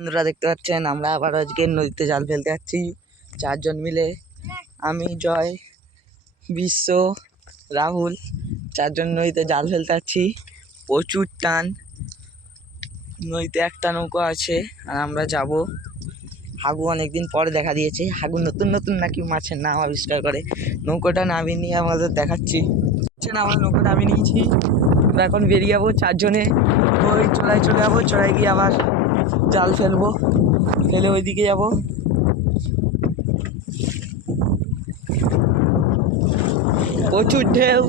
বন্ধুরা দেখতে পাচ্ছেন, আমরা আবার আজকে নদীতে জাল ফেলতে যাচ্ছি। চারজন মিলে। আমি, জয়, বিশ্ব, রাহুল, চারজন নদীতে জাল ফেলতে যাচ্ছি। প্রচুর টান। নদীতে একটা নৌকো আছে, আর আমরা যাব। হাগু অনেকদিন পরে দেখা দিয়েছে। হাগু নতুন নতুন নাকি মাছের নাম আবিষ্কার করে। নৌকোটা নামিয়ে নিয়ে আমাদের দেখাচ্ছি। আমরা নৌকো নামিয়ে নিয়েছি। আমরা এখন বেরিয়ে যাব চারজনে। ওই চড়াই চলে যাব চড়াই গিয়ে আবার জাল ফেলব। ফেলে ওইদিকে যাব। প্রচুর ঢেউ।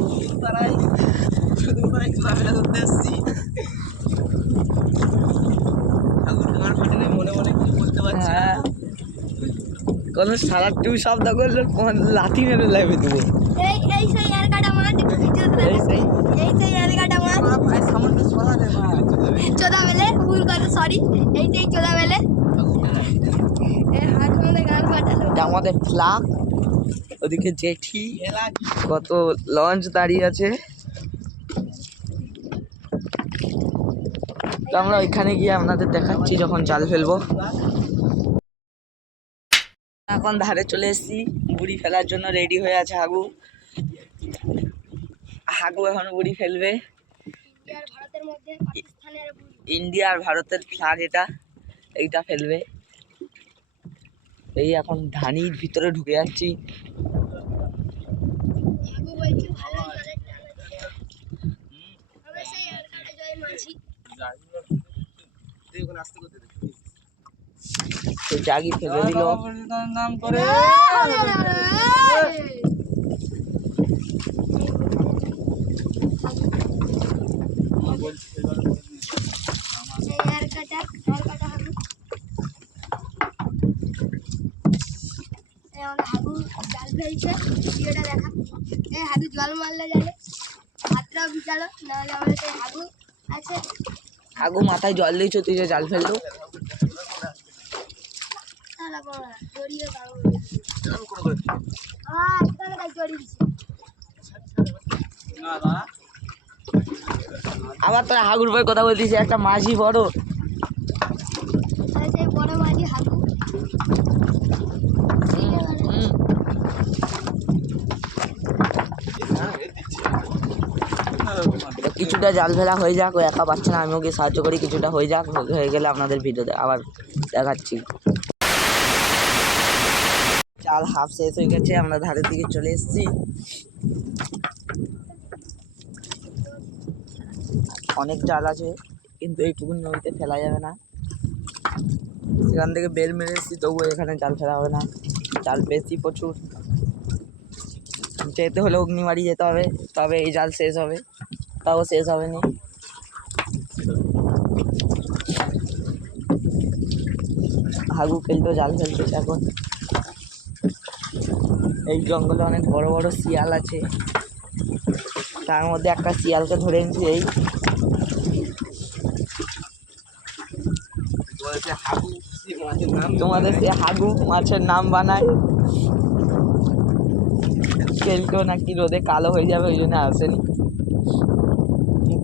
হ্যাঁ। কোনো সারা টু শব্দ করলে লাথি মেরে লাগবে দেবো। এই সেই এই সেই চোদা বেলে ভুল কথা সরি এই সেই চোদা বেলে আমাদের ফ্লাগ ওদিকে জেঠি কত লঞ্চ দাঁড়িয়ে আছে। তো আমরা ওইখানে গিয়ে আপনাদের দেখাচ্ছি যখন জাল ফেলব। এখন ধারে চলে এসেছি। বুড়ি ফেলার জন্য রেডি হয়ে আছে হাগু। হাগু এখন বুড়ি ফেলবে ইন্ডিয়ার ভারতের মধ্যে পাকিস্তানের ইন্ডিয়া আর ভারতের ফ্ল্যাগ এটা এইটা ফেলবে এই এখন ধানির ভিতরে ঢুকে যাচ্ছি হাগু বলছি ভালো জলের টান আছে আমরা সেই এর কাটা জয় মাছি তো জাগি ফেলে দিল নাম করে সেই এর কাটা এর কাটা হাগু এই আমাদের হাগু ফেলছে ভিডিওটা দেখা এই হাগু জল মারলে জালে হাতটাও বিচালো নাহলে আমাদের সেই হাগু আছে। হাগু মাথায় জল দিয়েছ তুই যে জাল দিছে। আবার তোরা হাগুর বই কথা বলতিস একটা মাঝি বড় আর সেই বড় মাঝি হাগু হুম। তো কিছুটা জাল ফেলা হয়ে যাক, ও একা পাচ্ছে না আমি ওকে সাহায্য করি, কিছুটা হয়ে যাক হয়ে গেলে আপনাদের ভিডিওতে আবার দেখাচ্ছি। জাল হাফ শেষ হয়ে গেছে, আমরা ধারের দিকে চলে এসেছি। অনেক জাল আছে, কিন্তু এইটুকুন নদীতে ফেলা যাবে না। সেখান থেকে বেল মেরে এসেছি, তবুও এখানে জাল ফেলা হবে না। জাল পেয়েছি প্রচুর। যেতে হলে অগ্নিবাড়ি যেতে হবে, তবে এই জাল শেষ হবে। তাও শেষ হবে নি হাগু ফেলতো জাল ফেলতো এখন। এই জঙ্গলে অনেক বড় বড় শিয়াল আছে। তার মধ্যে একটা শিয়ালকে ধরে এনেছি এই। তোমাদের সে হাগু মাছের নাম বানায়। কেলকেও নাকি রোদে কালো হয়ে যাবে, ওই জন্য আসেনি।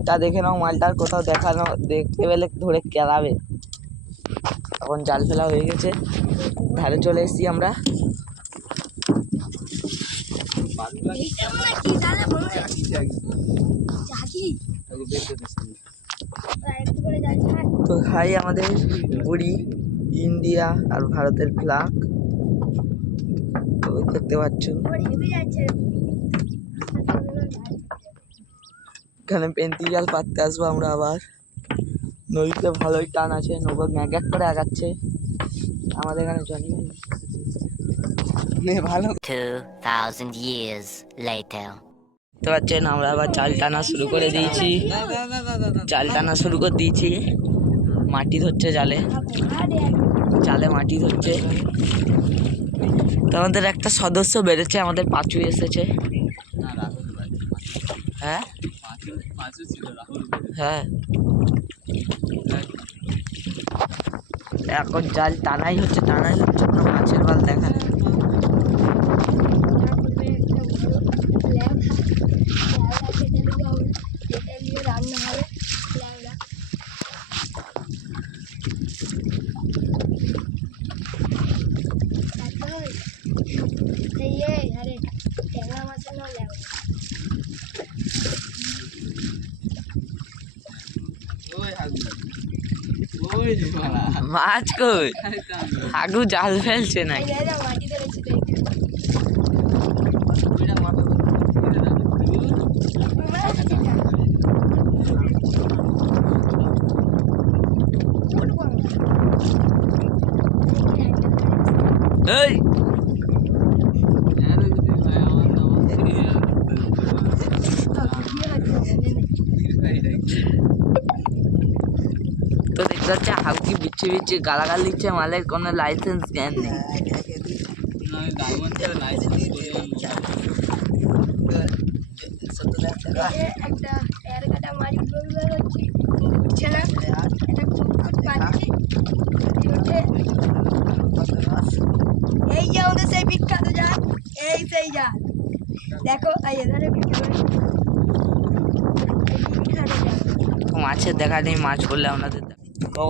মুখটা দেখে নাও মালটার কোথাও দেখানো, দেখতে পেলে ধরে কেলাবে। এখন জাল ফেলা হয়ে গেছে। ধারে চলে এসেছি আমরা। তো হাই, আমাদের বুড়ি, ইন্ডিয়া আর ভারতের ফ্ল্যাগ। দেখতে পাচ্ছ। এখানে পেন্তি জাল পাততে আসব আমরা আবার। নদীতে ভালোই টান আছে নৌকো গ্যাগ গ্যাগ করে আগাচ্ছে। আমাদের এখানে জনি ভালো। 2,000 years later. দেখতে পাচ্ছেন আমরা আবার জাল টানা শুরু করে দিয়েছি। জাল টানা শুরু করে দিয়েছি। মাটি ধরছে জালে। জালে মাটি ধরছে। তো আমাদের একটা সদস্য বেড়েছে আমাদের পাঁচু এসেছে। হ্যাঁ? হ্যাঁ এখন জাল টানাই হচ্ছে টানাই হচ্ছে কোনো মাছের বাল দেখা নেই মাছ কই? আগু জাল ফেলছে না এই যে, এই যে মাটিতে রয়েছে তো এইখানে। তোমরা আছে না? উঠবো না। এই তো ভিডিও হচ্ছে না, নে, নে। দেখতে পাচ্ছি বিচ্ছে বিচ্ছে গালাগাল দিচ্ছে মালের কোনো লাইসেন্স জ্ঞান নেই। এই যে যে আমাদের সেই বিখ্যাত জাল এই সেই জাল দেখো মাছের দেখা নেই, মাছ পড়লে আপনাদের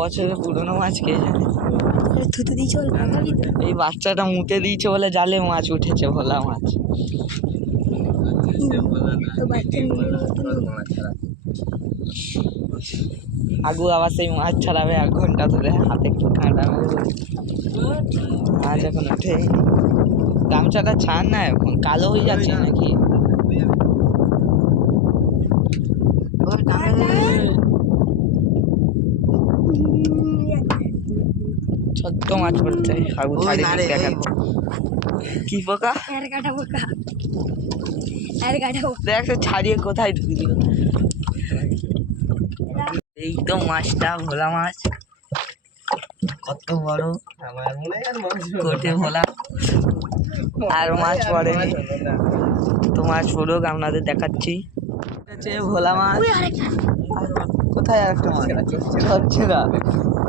বছরের পুরনো মাছ কে জানে? থুতু দিয়ে চল এই বাচ্চাটা মুতে দিয়েছে বলে জালে মাছ উঠেছে ভোলা মাছ। আগু আবার সেই মাছ ছাড়াবে এক ঘণ্টা ধরে হাতে একটু কাঁটা মেরে মাছ এখন ওঠে গামছাটা ছাড় না এখন কালো হয়ে যাচ্ছে নাকি? ছোট্ট মাছ পড়ছে আগু ছাড়ি দেখাচ্ছে কি পোকা এর কাটা বোকা। এর কাটা বোকা। দেখ ছাড়িয়ে কোথায় ঢুকে দিল। এই তো মাছটা ভোলা মাছ। কত বড়। কোটে ভোলা। আর মাছ পড়েনি। তো মাছ পড়ুক আপনাদের দেখাচ্ছি। ভোলা মাছ। কোথায় আর একটা মাছ? হচ্ছে না।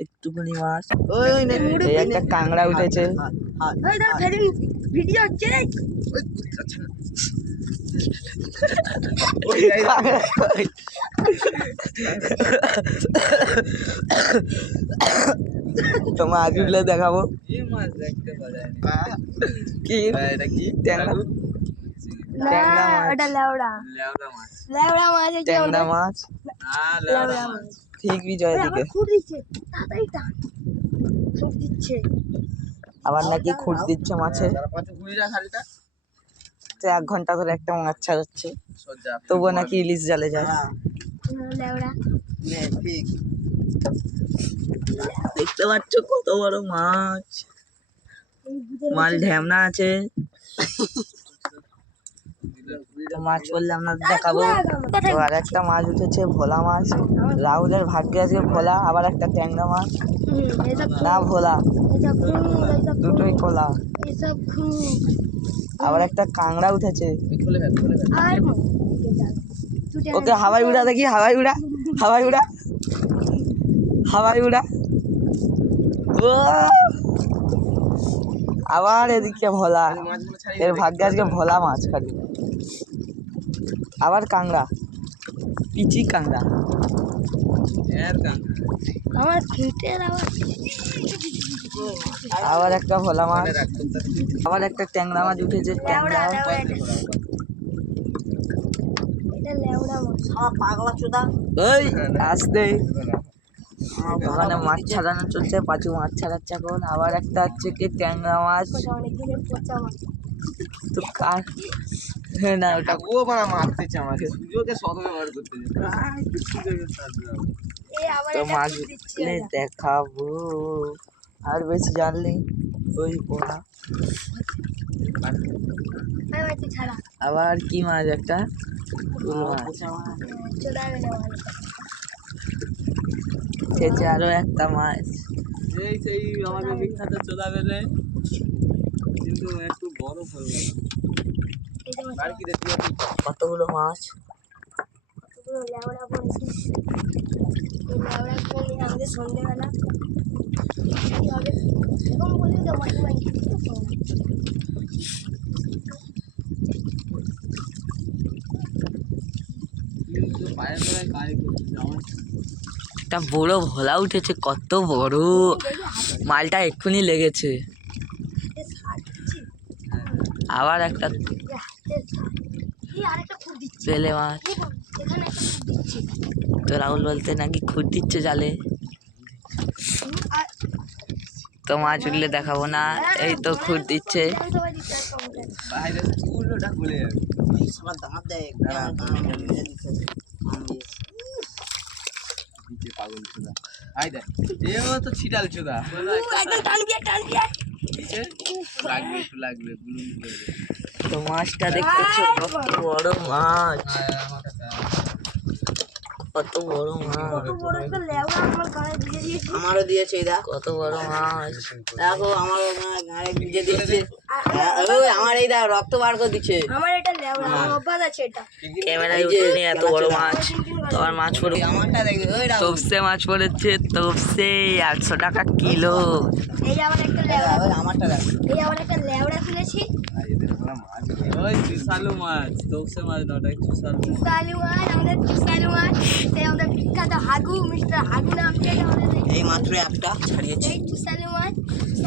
একটুখানি মাছ এই একটা কাংড়া উঠেছে ওই ভিডিও হচ্ছে তো মাছ উঠলে দেখাবো কি এটা কি ট্যাংরা মাছ। ট্যাংরা মাছ হ্যাঁ ঠিক বিজয় আবার দিকে আবার নাকি খুঁট দিচ্ছে মাছে। হাড়িটা তো এক ঘণ্টা ধরে একটা মাছ ছাড়াচ্ছে। তবুও নাকি ইলিশ জালে যায়। ঠিক। দেখতে পাচ্ছ কত বড় মাছ। মাল ঢ্যামনা আছে। তো মাছ পড়লে আপনাদের দেখাবো। তো আর একটা মাছ উঠেছে ভোলা মাছ। রাহুলের ভাগ্যে আছে ভোলা আবার একটা ট্যাংরা মাছ। না ভোলা দুটোই খোলা আবার একটা কাংড়া উঠেছে। ওকে হাওয়াই উড়া দেখি হাওয়াই উড়া হাওয়াই উড়া। হাওয়াই উড়া। আবার এদিকে ভোলা। এর ভাগ্যে আজকে ভোলা মাছ খালি। আবার কাংড়া পিচি কাংড়া এর আমার খুঁটের আওয়াজ আবার একটা ভোলা মাছ। আবার একটা ট্যাংরা মাছ উঠেছে লেওড়া ট্যাংরা আসতে। ওখানে মাছ ছাড়ানো চলছে পাঁচু মাছ ছাড়াচ্ছে এখন। আবার একটা হচ্ছে কি ট্যাংরা মাছ। তো কার হ্যাঁ, না ওটা ও বানা মারতেছে আমাকে সুযোগে সদমে বার করতে আবার তো দেখাবো। আর বেশি জানলি ওই পোনা আবার কি মাছ একটা? না ভালো। আরও একটা মাছ। এই সেই আমাদের বিখ্যাত চোদা বেলে কিন্তু একটু বড় হয়ে গেল কতগুলো মাছ? সন্ধ্যেবেলা তো বড় ভোলা উঠেছে কত বড়। মালটা এক্ষুনি লেগেছে। আবার একটা পেলে মাছ তো রাহুল বলতে নাকি খুঁট দিচ্ছে জালে। তো মাছ উঠলে দেখাবো না এই তো খুঁট দিচ্ছে। লাগবে একটু তো মাছটা দেখতেছো কত বড় মাছ। কত বড় মাছ। কত বড় একটা লেওড়া আমার গায়ে দিয়ে দিয়েছি। আমারও দিয়েছে এই কত বড় মাছ। দেখো আমার ভিজে দিচ্ছে হ্যাঁ, আমার এই দেখ রক্ত বার করে দিচ্ছে। আমার এটা অভ্যাস আছে এটা। ক্যামেরায় এত বড় মাছ। তোমার মাছ পড়ে আমারটা দেখবে ওই তপসে মাছ পড়েছে তপসে আটশো টাকা কিলো। এই আমার একটা লেওড়া। আমারটা দেখ। এই আমার একটা ওই মাছ মাছ আমাদের আমাদের বিখ্যাত হাগু মিস্টার হাগু নাম দিয়ে আমাদের এই- মাত্র একটা ছাড়িয়েছি। এই মাছ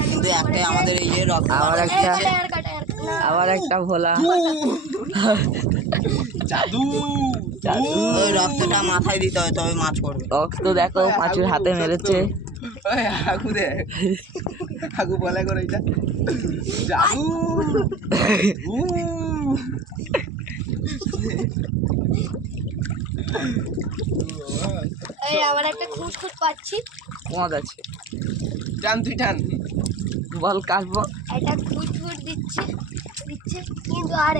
কিন্তু একটাই আমাদের এই যে আবার একটা আবার ভোলা। জাদু! ওই রক্তটা মাথায় দিতে হয় তবে মাছ পড়বে। রক্ত দেখো মাছের হাতে মেরেছে। ওই দে বলে করে এটা। এই আমার একটা খুঁট খুঁট পাচ্ছি। মদ আছে। টান তুই টান। বল কাটবো দিচ্ছে কিন্তু আর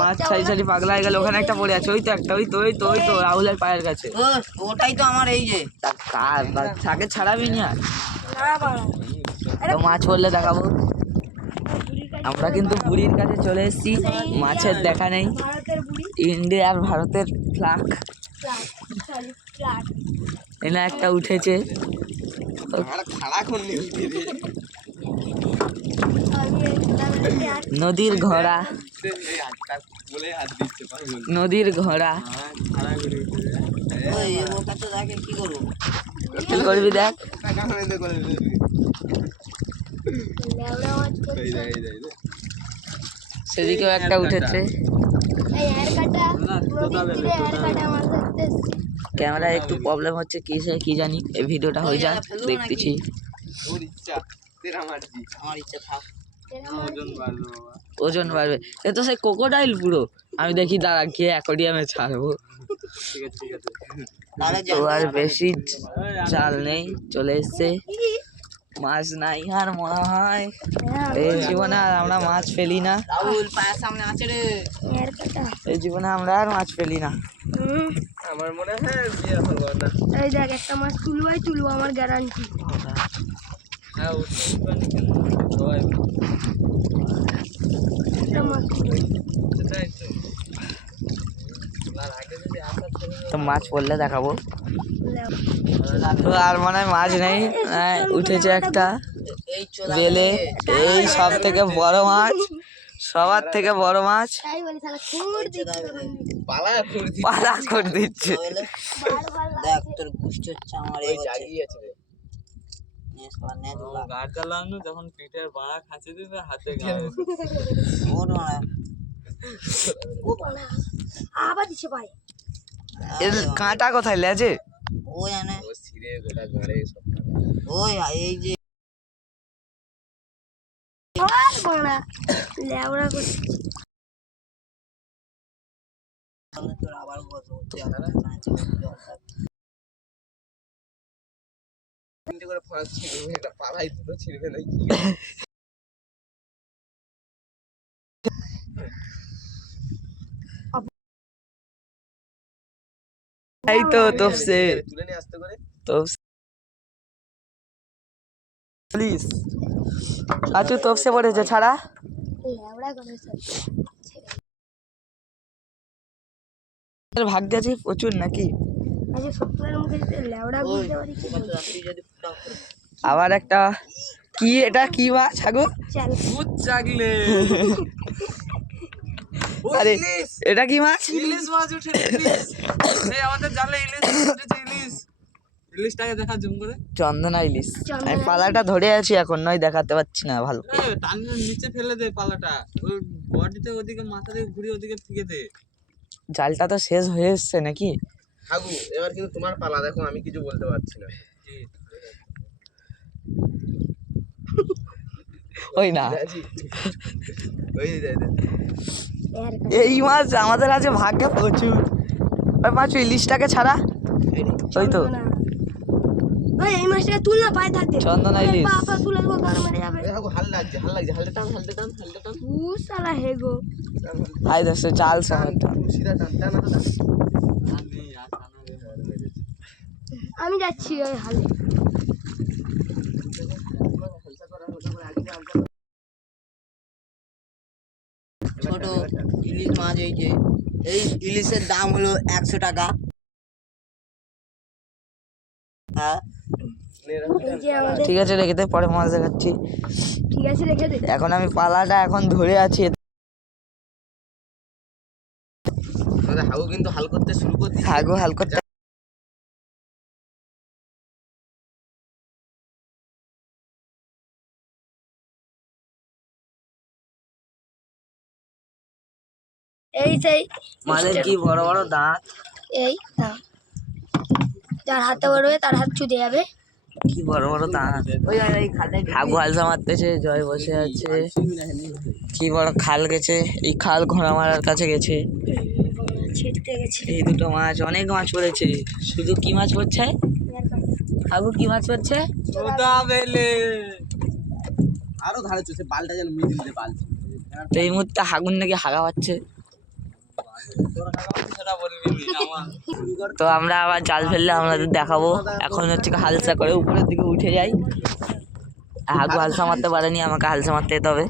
মাছ ছাড়ি ছাড়ি পাগলা হয়ে গেল ওখানে একটা পড়ে আছে ওই তো একটা ওই তো ওই তো ওই তো রাহুলের পায়ের কাছে। ও ওটাই তো আমার এই যে। কার তাকে ছাড়াবি না? না। মাছ পড়লে দেখাবো। আমরা কিন্তু বুড়ির কাছে চলে এসেছি। মাছের দেখা নেই। ভারতের বুড়ি ইন্ডিয়া আর ভারতের ফ্লাট এনা একটা উঠেছে। নদীর ঘোড়া। নদীর ঘোড়া। কি করবি? দেখ। সেদিকেও একটা উঠেছে। ক্যামেরায় একটু প্রবলেম হচ্ছে কি সে কি জানি এই ভিডিওটা হয়ে যাক দেখতেছি। তোর ইচ্ছা তেরা মারজি আমার ইচ্ছা থাক। এরা মাছ ওজন বাড়বে এ তো সে কোকোডাইল পুরো। আমি দেখি দাঁড়া গিয়ে অ্যাকোডিয়ামে ছাড়বো। ঠিক আছে ঠিক আছে। তাহলে তো আর বেশি জাল নেই চলে এসছে। মাছ নাই আর মনে হয় হ্যাঁ এই জীবনে আর আমরা মাছ ফেলি না। রাহুল পায়ের সামনে আছে রে। এই জীবনে আমরা আর মাছ ফেলি না। হুম। আমার মনে হয় বিয়ে হলো না এই দেখ একটা মাছ তুলবাই তুলবো আমার গ্যারান্টি হ্যাঁ উঠবে কেন সবাই একটা মাছ তুলবো। সেটাই তো আর আগে যদি আসা ছিল তো মাছ পড়লে দেখাবো। তো আর মনে হয় মাছ নেই হ্যাঁ, উঠেছে একটা। এই বেলে এই সব থেকে বড় মাছ সবার থেকে বড় মাছ। পালা করে দিচ্ছে। দেখ তোর গুষ্টি হচ্ছে আমার এই নে দুলা গাড় চালানো যখন পিঠের বাড়া খাঁচে দিবে হাতে ও বাড়া আবার দিচ্ছে ভাই। এর কাঁটা কোথায়? লেজে? ওই জানে ও ছিঁড়ে গোটা গাড়ে সব ওই এই যে করে ফাঁস ছিঁড়বে এটা পালাই দুটো ছিঁড়বে নাকি? এই তো তপসে প্লিজ। আচু তপসে পড়েছে ছাড়া। লেওড়া করেছে এর ভাগ দিয়েছে প্রচুর নাকি? আবার একটা কি এটা কি মাছ ছাগু চল। ভূত জাগলে। আরে এটা কি মাছ? ইলিশ মাছ উঠে ইলিশ। এই আমাদের জালে ইলিশ উঠেছে ইলিশ। ইলিশটাকে দেখা জুম করে। চন্দনা ইলিশ। আমি পালাটা ধরে আছি এখন নয় দেখাতে পাচ্ছি না ভালো। টানে নিচে ফেলে দে পালাটা। ওই বডিতে ওদিকে মাথা দিয়ে ঘুরিয়ে ওদিকে ফিকে দে। জালটা তো শেষ হয়ে এসছে নাকি? হাগু এবার কিন্তু তোমার পালা দেখো আমি কিছু বলতে পারছি না। ওই না। ওই এই মাছ আমাদের আছে ভাগ্যে প্রচুর। ওই মাছ ইলিশটাকে ছাড়া? ওই তো। এই মাছটাকে তুল না পায়ে থাকতে চন্দনা ইলিশ। বাবা তুলে দেবো গান মারে যাবে। এই হাগু হাল লাগছে হাল লাগছে হালটা টান হালটা টান হালটা টান। উ সালা হেগো টান, আই দেখছ জাল সময় টান, সিধা টান টান। আমি যাচ্ছি ওই হালে। ছোট ইলিশ মাছ এই যে এই ইলিশের দাম হলো একশো টাকা। হ্যাঁ। ঠিক আছে রেখে দে পরে মাছ দেখাচ্ছি। ঠিক আছে রেখে দে। এখন আমি পালাটা এখন ধরে আছি। হাগু কিন্তু হাল করতে শুরু করে দিয়েছে। হাগু হাল করতে এই সেই কি বড় বড় দাঁত? এই না যার হাতে বড়বে তার হাত ছুটে যাবে। কি বড় বড় দাঁত? হাগু হালসা মারতেছে জয় বসে আছে। কি বড় খাল গেছে? এই খাল ঘোড়া মারার কাছে গেছে। ছিটতে গেছে। এই দুটো মাছ অনেক মাছ পড়েছে। শুধু কি মাছ পড়ছে? হাগু কি মাছ পড়ছে? চোদা আরও ধারে চলছে বালটা যেন মিডিল দিয়ে বাল তো এই মুহূর্তে হাগুন নাকি হাগা পাচ্ছে তোর কাকা সেটা বলবি নি, আমার তো আমরা আবার জাল ফেললে আপনাদের দেখাবো। এখন হচ্ছে হালসা করে উপরের দিকে উঠে যাই। হাগু হালসা মারতে পারেনি, আমাকে হালসা মারতে যেতে হবে।